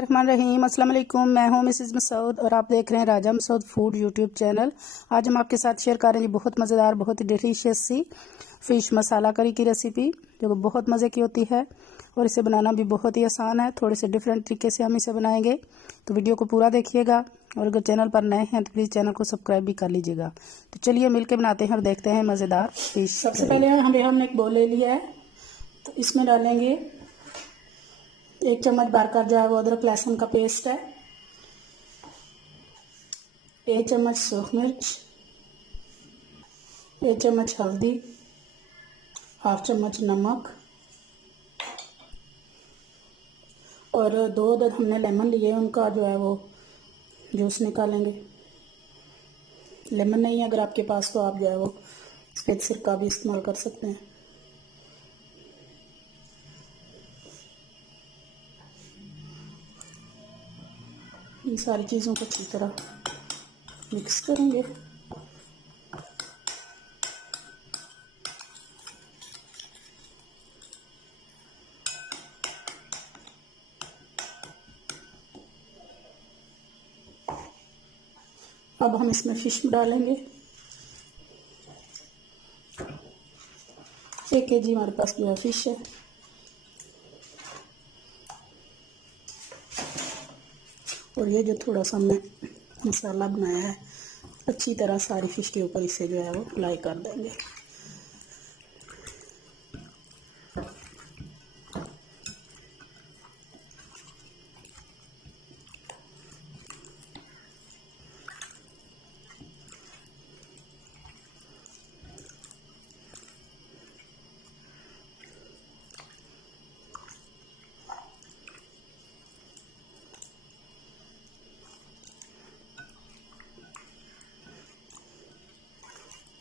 बिस्मिल्लाहिर्रहमानिर्रहीम। अस्सलाम वालेकुम। मैं हूं मिसेस मसूद और आप देख रहे हैं राजा मसूद फूड यूट्यूब चैनल। आज हम आपके साथ शेयर करेंगे बहुत मज़ेदार, बहुत ही डिलीशियस सी फ़िश मसाला करी की रेसिपी, जो बहुत मज़े की होती है और इसे बनाना भी बहुत ही आसान है। थोड़े से डिफरेंट तरीके से हम इसे बनाएंगे, तो वीडियो को पूरा देखिएगा। और अगर चैनल पर नए हैं तो प्लीज़ चैनल को सब्सक्राइब भी कर लीजिएगा। तो चलिए मिलकर बनाते हैं और देखते हैं मज़ेदार फ़िश। सबसे पहले हमने एक बोल ले लिया है, तो इसमें डालेंगे 1 चम्मच भरकर जो है वो अदरक लहसुन का पेस्ट है, 1 चम्मच सूख मिर्च, 1 चम्मच हल्दी, हाफ चम्मच नमक और 2 अदद हमने लेमन लिए, उनका जो है वो जूस निकालेंगे। लेमन नहीं है अगर आपके पास तो आप जो है वो सफ़ेद सिरका भी इस्तेमाल कर सकते हैं। इन सारी चीज़ों को अच्छी तरह मिक्स करेंगे। अब हम इसमें फ़िश डालेंगे। 1 kg हमारे पास जो है फ़िश है। और ये जो थोड़ा सा हमने मसाला बनाया है, अच्छी तरह सारी फ़िश के ऊपर इसे जो है वो अप्लाई कर देंगे।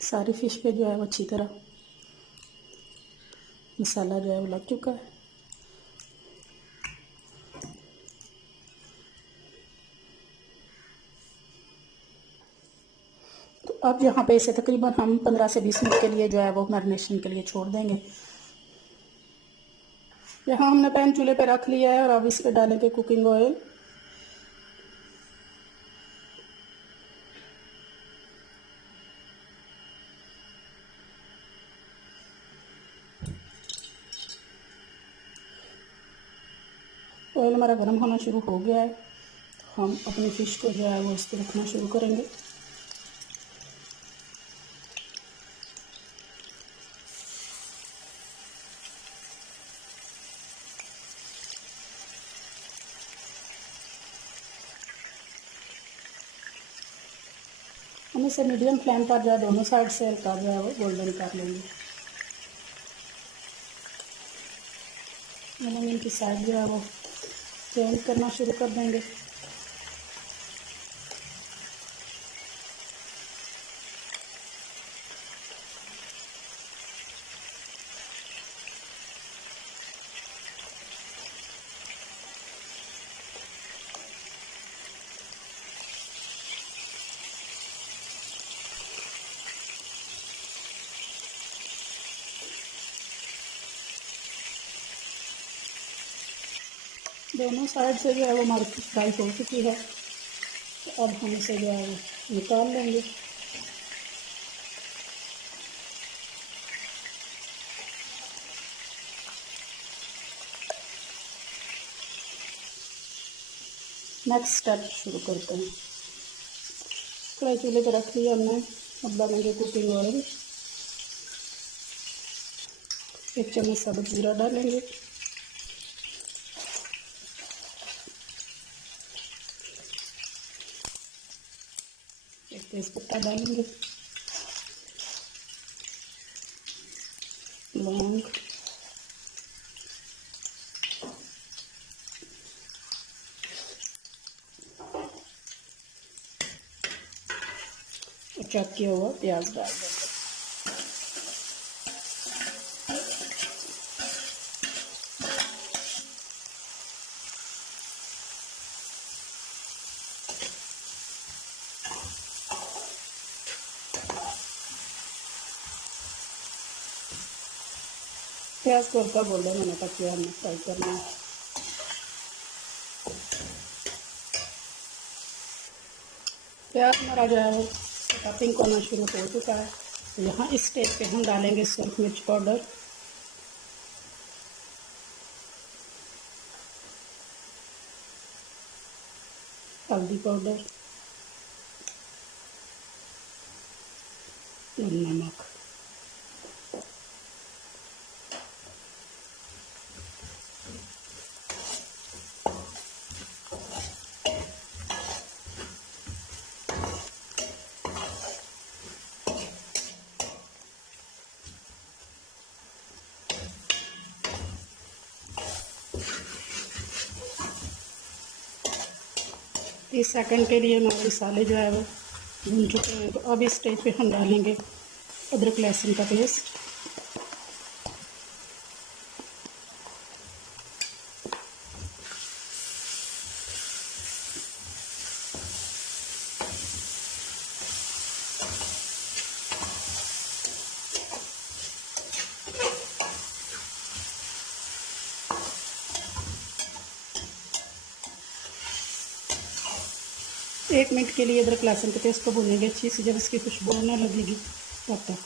सारी फ़िश पे जो है वो अच्छी तरह मसाला जो है वो लग चुका है। तो अब यहाँ पे इसे तकरीबन हम 15 से 20 मिनट के लिए जो है वो मैरिनेशन के लिए छोड़ देंगे। यहाँ हमने पैन चूल्हे पे रख लिया है और अब इस पर डालेंगे कुकिंग ऑयल। ऑयल हमारा गर्म होना शुरू हो गया है, तो हम अपनी फ़िश को जो है वो इस पर रखना शुरू करेंगे। हम इसे मीडियम फ्लेम पर जो है दोनों साइड से हल्का जो है वो गोल्डन कर लेंगे। हम इनकी साइड जो है वो चेंज करना शुरू कर देंगे। दोनों साइड से जो है वो हमारी फिश फ्राई हो चुकी है, तो अब हम इसे जो है वो निकाल लेंगे। नेक्स्ट स्टेप शुरू करते हैं। कढ़ाई चूल्हे पर रख लिया हमने। अब डालेंगे कुकिंग ऑयल। 1 चम्मच साबुत जीरा डालेंगे, एक तेज़पत्ता डालेंगे, लौंग, और चॉप किया हुआ प्याज डाल देंगे। प्याज को हल्का गोल्डन होने तक जो हमने फ्राई करना है। प्याज हमारा जो है वो पिंक होना शुरू हो चुका है। तो यहाँ इस स्टेज पे हम डालेंगे सुरख मिर्च पाउडर, हल्दी पाउडर और नमक। इस सेकंड के लिए हमारे मसाले जो है वो भून चुके हैं। तो अब इस स्टेज पे हम डालेंगे अदरक लहसुन का पेस्ट, एक मिनट के लिए अदरक लहसुन के पेस्ट को भूनेंगे अच्छी से, जब इसकी खुशबू आने लगेगी तब तक।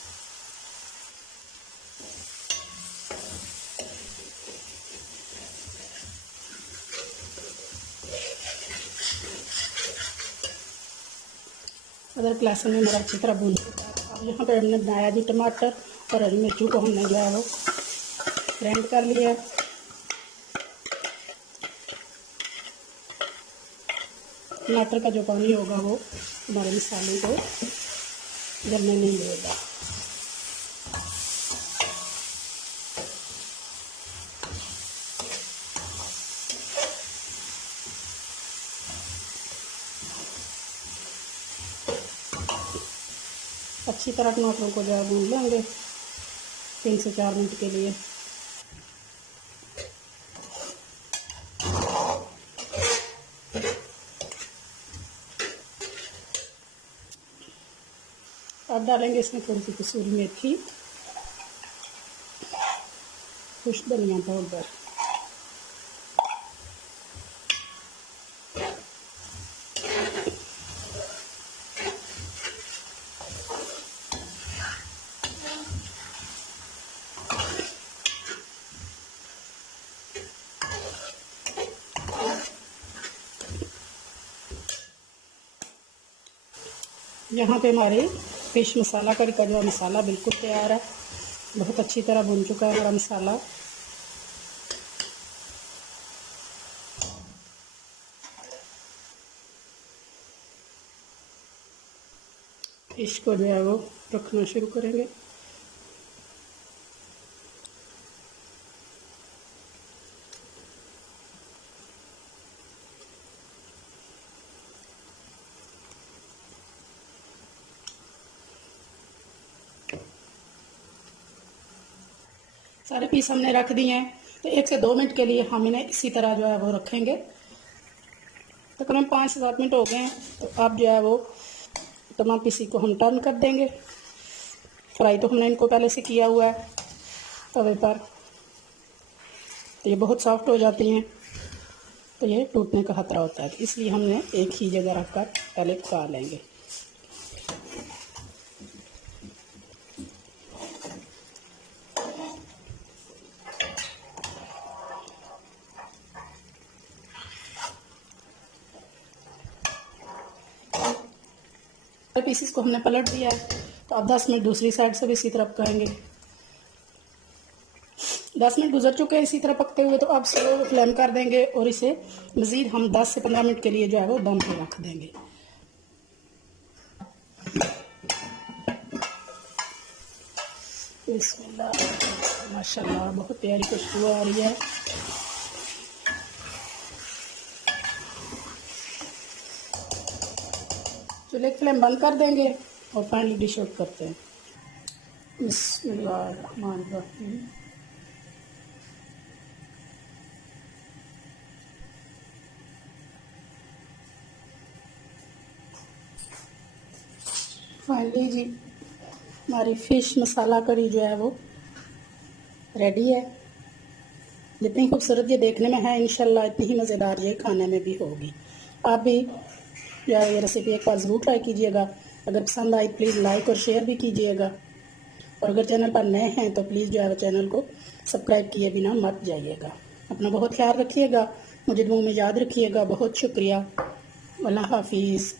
अदरक लहसुन में हमारा अच्छी तरह भून चुका है। अब यहाँ पे हमने बनाया जी टमाटर और हरी मिर्चों को हमने जो है वो ग्राइंड कर लिया। टमाटर का जो पानी होगा वो हमारे मसाले को जलने नहीं देगा। अच्छी तरह टमाटरों को जो है भून लेंगे 3 से 4 मिनट के लिए। अब डालेंगे इसमें थोड़ी सी कसूरी मेथी, कुछ धनिया पाउडर, यहाँ पे हमारे फिश मसाला करी का जो मसाला बिल्कुल तैयार है। बहुत अच्छी तरह भुन चुका है हमारा मसाला। फिश को जो है वो रखना शुरू करेंगे। सारे पीस हमने रख दिए हैं। तो 1 से 2 मिनट के लिए हम इन्हें इसी तरह जो है वो रखेंगे। तकरीबन 5 से 7 मिनट हो गए हैं। तो अब जो है वो तमाम पीसी को हम टर्न कर देंगे। फ्राई तो हमने इनको पहले से किया हुआ है तवे पर, तो ये बहुत सॉफ्ट हो जाती हैं, तो ये टूटने का खतरा होता है, इसलिए हमने एक ही जगह रखकर पहले पका लेंगे। पीसीस को हमने पलट दिया है। तो अब 10 मिनट दूसरी साइड से भी इसी तरह पकाएंगे। 10 मिनट गुजर चुके हैं इसी तरह पकते हुए। तो अब स्लो फ्लेम कर देंगे और इसे मज़ीद हम 10 से 15 मिनट के लिए जो है वो दम पे रख देंगे। बिस्मिल्लाह, माशाल्लाह बहुत प्यारी खुशबू आ रही है। चूल्हे की फ्लेम बंद कर देंगे और फाइनली डिश आउट करते हैं। बिस्मिल्लाहिर्रहमानिर्रहीम। फाइनली जी हमारी फ़िश मसाला करी जो है वो रेडी है। जितनी खूबसूरत ये देखने में है, इंशाल्लाह इतनी ही मज़ेदार ये खाने में भी होगी। आप भी जो है ये रेसिपी एक बार ज़रूर ट्राई कीजिएगा। अगर पसंद आई प्लीज़ लाइक और शेयर भी कीजिएगा, और अगर चैनल पर नए हैं तो प्लीज़ जो है चैनल को सब्सक्राइब किए बिना मत जाइएगा। अपना बहुत ख्याल रखिएगा, मुझे दुआ में याद रखिएगा। बहुत शुक्रिया। अल्लाह हाफिज़।